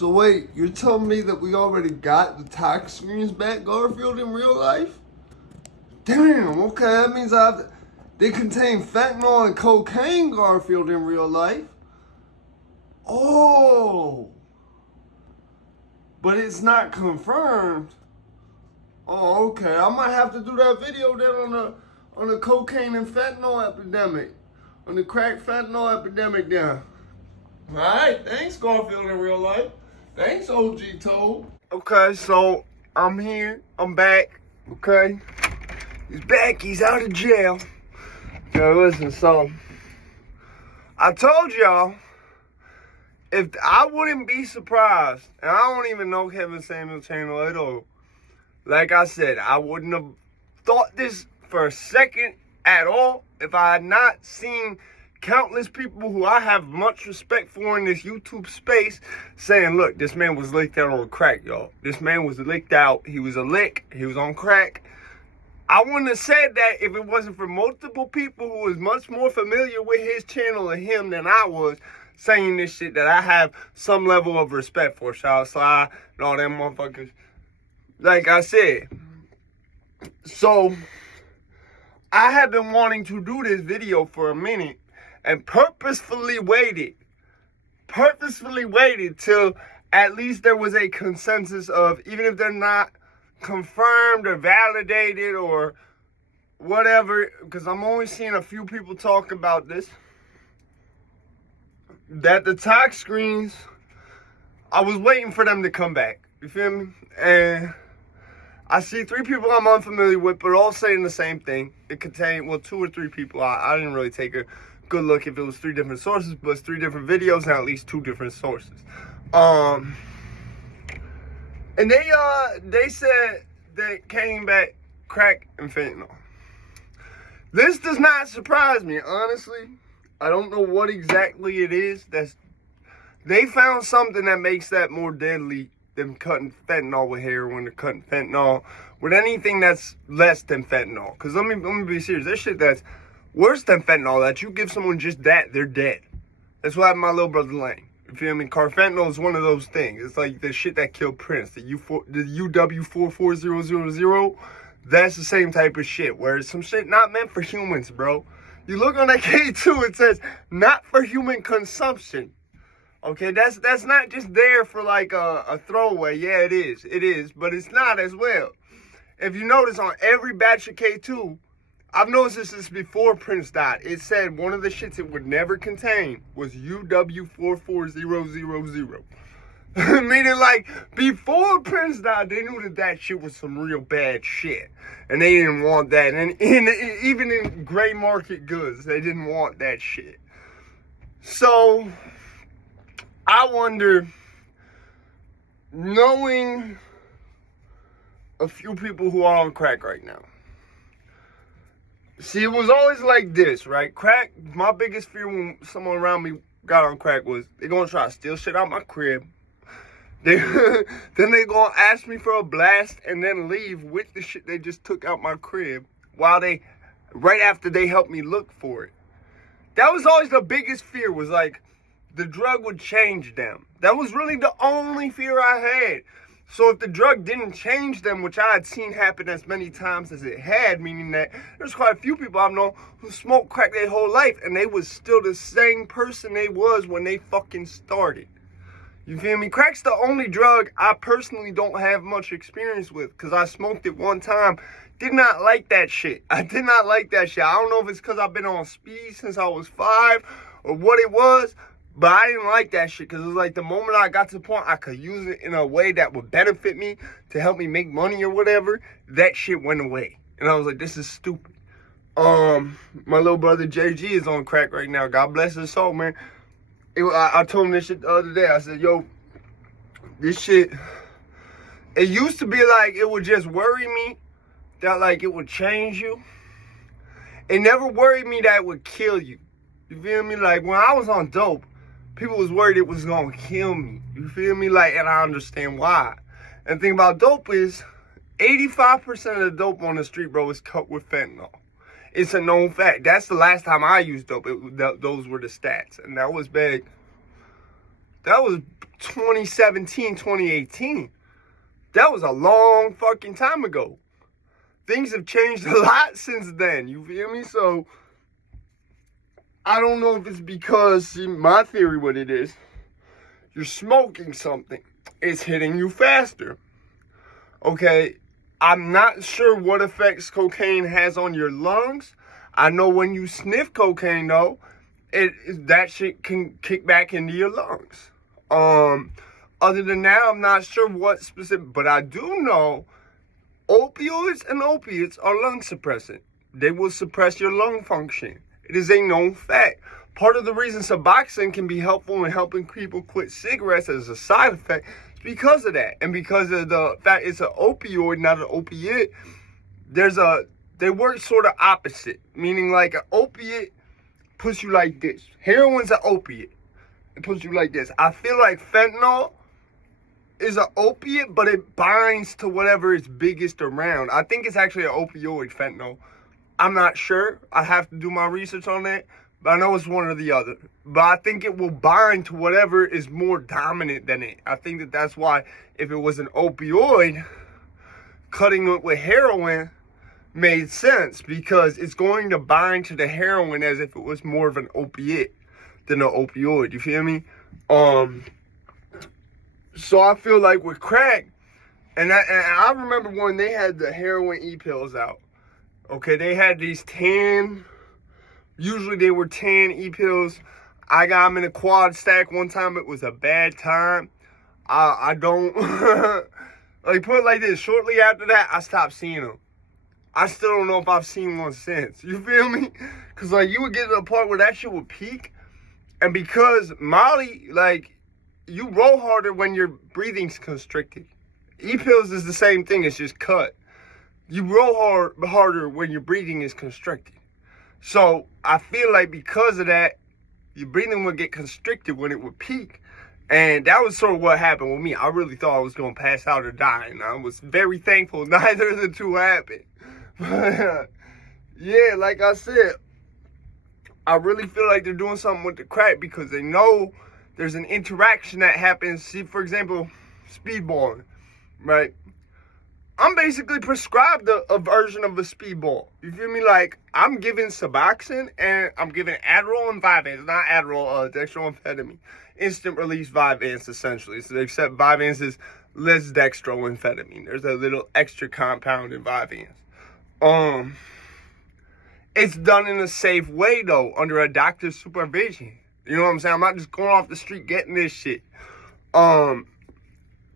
So wait, you're telling me that we already got the tax screens back, Garfield, in real life? Damn, okay, that means they contain fentanyl and cocaine, Garfield, in real life. Oh, but it's not confirmed. Oh, okay, I might have to do that video then on the cocaine and fentanyl epidemic, on the crack fentanyl epidemic then. All right, thanks, Garfield, in real life. Thanks, OG Toad. Okay, so I'm here. I'm back. Okay, he's back. He's out of jail. Okay, listen. So I told y'all if I wouldn't be surprised, and I don't even know Kevin Samuel's channel at all. Like I said, I wouldn't have thought this for a second at all if I had not seen countless people who I have much respect for in this YouTube space saying, look, this man was licked out on crack, y'all. This man was licked out. He was a lick. He was on crack. I wouldn't have said that if it wasn't for multiple people who was much more familiar with his channel and him than I was saying this shit that I have some level of respect for. Shout out Sly and all them motherfuckers. Like I said. So, I have been wanting to do this video for a minute and purposefully waited till at least there was a consensus of, even if they're not confirmed or validated or whatever, because I'm only seeing a few people talk about this, that the tax screens, I was waiting for them to come back. You feel me? And I see 3 people I'm unfamiliar with, but all saying the same thing. It contained, well, 2 or 3 people. I didn't really take a good look if it was 3 different sources, but it's 3 different videos and at least 2 different sources. And they said they came back crack and fentanyl. This does not surprise me, honestly. I don't know what exactly it is. They found something that makes that more deadly than cutting fentanyl with heroin or cutting fentanyl with anything that's less than fentanyl. Because let me be serious. There's shit that's worse than fentanyl that you give someone just that, they're dead. That's what happened to my little brother Lane. You feel me? Carfentanil is one of those things. It's like the shit that killed Prince, the UW44000. That's the same type of shit, where it's some shit not meant for humans, bro. You look on that K2, it says not for human consumption. Okay, that's not just there for like a throwaway. Yeah, it is, but it's not as well. If you notice on every batch of K2, I've noticed this since before Prince died. It said one of the shits it would never contain was UW44000. Meaning, like, before Prince died, they knew that shit was some real bad shit. And they didn't want that. And even in gray market goods, they didn't want that shit. So, I wonder, knowing a few people who are on crack right now. See, it was always like this, right? Crack, my biggest fear when someone around me got on crack was they're going to try to steal shit out my crib. Then they going to ask me for a blast and then leave with the shit they just took out my crib right after they helped me look for it. That was always the biggest fear, was like the drug would change them. That was really the only fear I had. So if the drug didn't change them, which I had seen happen as many times as it had, meaning that there's quite a few people I've known who smoked crack their whole life and they was still the same person they was when they fucking started. You feel me? Crack's the only drug I personally don't have much experience with, because I smoked it one time. Did not like that shit. I did not like that shit. I don't know if it's because I've been on speed since I was 5 or what it was. But I didn't like that shit, because it was like the moment I got to the point I could use it in a way that would benefit me to help me make money or whatever, that shit went away. And I was like, this is stupid. My little brother JG is on crack right now. God bless his soul, man. I told him this shit the other day. I said, yo, this shit, it used to be like it would just worry me that like it would change you. It never worried me that it would kill you. You feel me? Like when I was on dope, people was worried it was gonna kill me. You feel me? Like, and I understand why. And the thing about dope is 85% of the dope on the street, bro, is cut with fentanyl. It's a known fact. That's the last time I used dope. Those were the stats. And that was back That was 2017, 2018. That was a long fucking time ago. Things have changed a lot since then, you feel me? So, I don't know if it's because, see, my theory what it is, you're smoking something. It's hitting you faster. Okay, I'm not sure what effects cocaine has on your lungs. I know when you sniff cocaine, though, that shit can kick back into your lungs. Other than that, I'm not sure what specific, but I do know opioids and opiates are lung suppressant. They will suppress your lung function. It is a known fact. Part of the reason Suboxone can be helpful in helping people quit cigarettes as a side effect is because of that. And because of the fact it's an opioid, not an opiate, they work sort of opposite. Meaning like an opiate puts you like this. Heroin's an opiate. It puts you like this. I feel like fentanyl is an opiate, but it binds to whatever is biggest around. I think it's actually an opioid, fentanyl. I'm not sure. I have to do my research on that. But I know it's one or the other. But I think it will bind to whatever is more dominant than it. I think that's why if it was an opioid, cutting it with heroin made sense. Because it's going to bind to the heroin as if it was more of an opiate than an opioid. You feel me? So I feel like with crack, and I remember when they had the heroin e-pills out. Okay, they had these 10... Usually they were 10 e-pills. I got them in a quad stack one time. It was a bad time. I don't... like, put it like this. Shortly after that, I stopped seeing them. I still don't know if I've seen one since. You feel me? Because, like, you would get to a part where that shit would peak. And because Molly, like, you roll harder when your breathing's constricted. E-pills is the same thing. It's just cut. You roll harder when your breathing is constricted. So, I feel like because of that, your breathing would get constricted when it would peak. And that was sort of what happened with me. I really thought I was going to pass out or die. And I was very thankful neither of the two happened. But, yeah, like I said, I really feel like they're doing something with the crack because they know there's an interaction that happens. See, for example, speedballing, right? I'm basically prescribed a version of a speedball. You feel me? Like, I'm giving Suboxone and I'm giving Adderall and Vyvanse. Not Adderall, dextroamphetamine. Instant release Vyvanse, essentially. So, except Vyvanse is less dextroamphetamine. There's a little extra compound in Vyvanse. It's done in a safe way, though, under a doctor's supervision. You know what I'm saying? I'm not just going off the street getting this shit.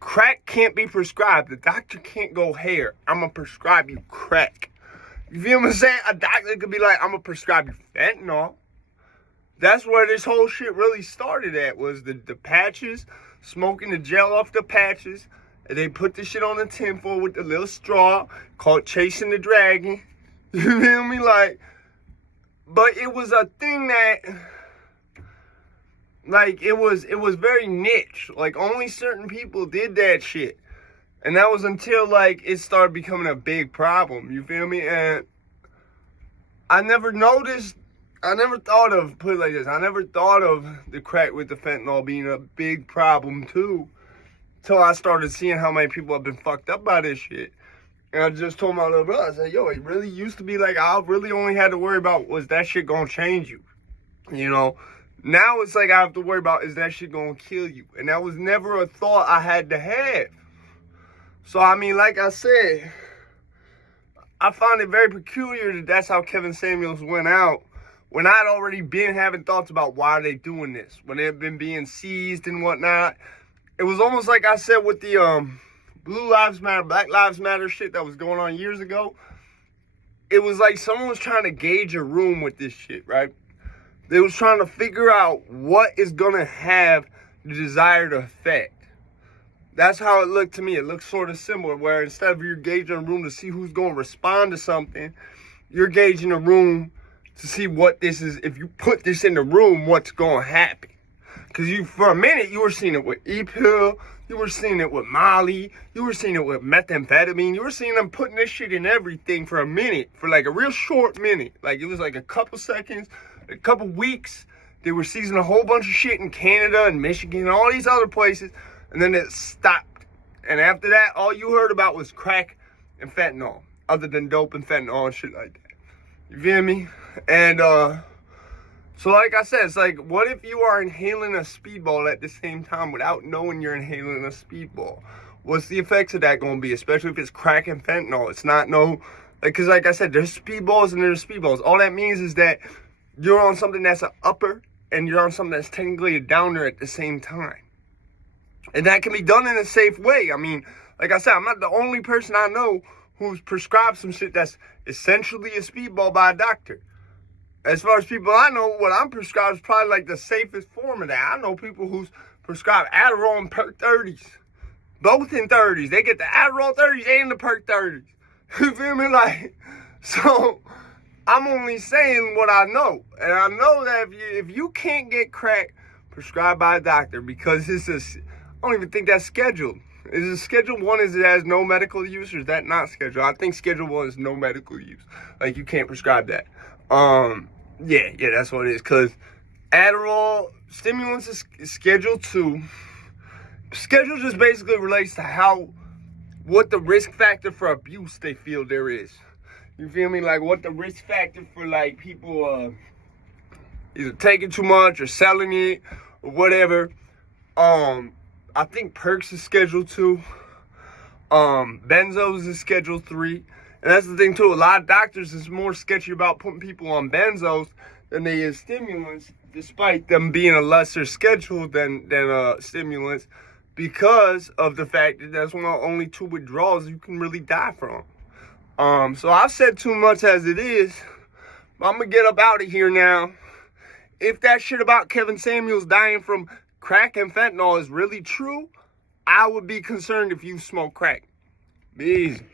Crack can't be prescribed. The doctor can't go, here, I'm going to prescribe you crack. You feel what I'm saying? A doctor could be like, I'm going to prescribe you fentanyl. That's where this whole shit really started at, was the patches, smoking the gel off the patches. And they put the shit on the tinfoil with the little straw, called Chasing the Dragon. You feel me? Like, but it was a thing that... Like, it was very niche. Like, only certain people did that shit. And that was until, like, it started becoming a big problem. You feel me? And I never thought of, put it like this, I never thought of the crack with the fentanyl being a big problem, too. Till I started seeing how many people have been fucked up by this shit. And I just told my little brother, I said, yo, it really used to be like, I really only had to worry about, was that shit gonna change you? You know? Now it's like I have to worry about, is that shit gonna kill you? And that was never a thought I had to have. So, I mean, like I said, I find it very peculiar that that's how Kevin Samuels went out when I'd already been having thoughts about why are they doing this. When they've been being seized and whatnot. It was almost like I said with the Blue Lives Matter, Black Lives Matter shit that was going on years ago. It was like someone was trying to gauge a room with this shit, right? They was trying to figure out what is going to have the desired effect. That's how it looked to me. It looked sort of similar, where instead of you're gauging a room to see who's going to respond to something, you're gauging a room to see what this is. If you put this in the room, what's going to happen. Because for a minute, you were seeing it with E-pill, you were seeing it with Molly, you were seeing it with methamphetamine, you were seeing them putting this shit in everything for a minute, for like a real short minute. Like, it was like a couple seconds, a couple weeks, They were seizing a whole bunch of shit in Canada and Michigan and all these other places, and then it stopped. And after that, all you heard about was crack and fentanyl, other than dope and fentanyl and shit like that. You feel me? And so like I said, it's like, what if you are inhaling a speedball at the same time without knowing you're inhaling a speedball? What's the effects of that going to be? Especially if it's crack and fentanyl. It's not no, because like I said, there's speedballs and there's speedballs. All that means is that you're on something that's an upper and you're on something that's technically a downer at the same time. And that can be done in a safe way. I mean, like I said, I'm not the only person I know who's prescribed some shit that's essentially a speedball by a doctor. As far as people I know, what I'm prescribed is probably like the safest form of that. I know people who's prescribed Adderall and Perk 30s. Both in 30s. They get the Adderall 30s and the Perk 30s. You feel me? Like, so I'm only saying what I know. And I know that if you can't get crack prescribed by a doctor, because it's I don't even think that's scheduled. Is it Schedule 1? Is it as no medical use, or is that not scheduled? I think Schedule 1 is no medical use. Like, you can't prescribe that. Yeah, that's what it is. Because Adderall, stimulants is Schedule 2. Schedule just basically relates to what the risk factor for abuse they feel there is. You feel me? Like, what the risk factor for, like, people either taking too much or selling it or whatever. I think Perks is Schedule 2. Benzos is Schedule 3. And that's the thing, too. A lot of doctors is more sketchy about putting people on benzos than they is stimulants, despite them being a lesser schedule than stimulants, because of the fact that that's one of the only 2 withdrawals you can really die from. So I've said too much as it is. I'm going to get up out of here now. If that shit about Kevin Samuels dying from crack and fentanyl is really true, I would be concerned if you smoke crack. Be easy.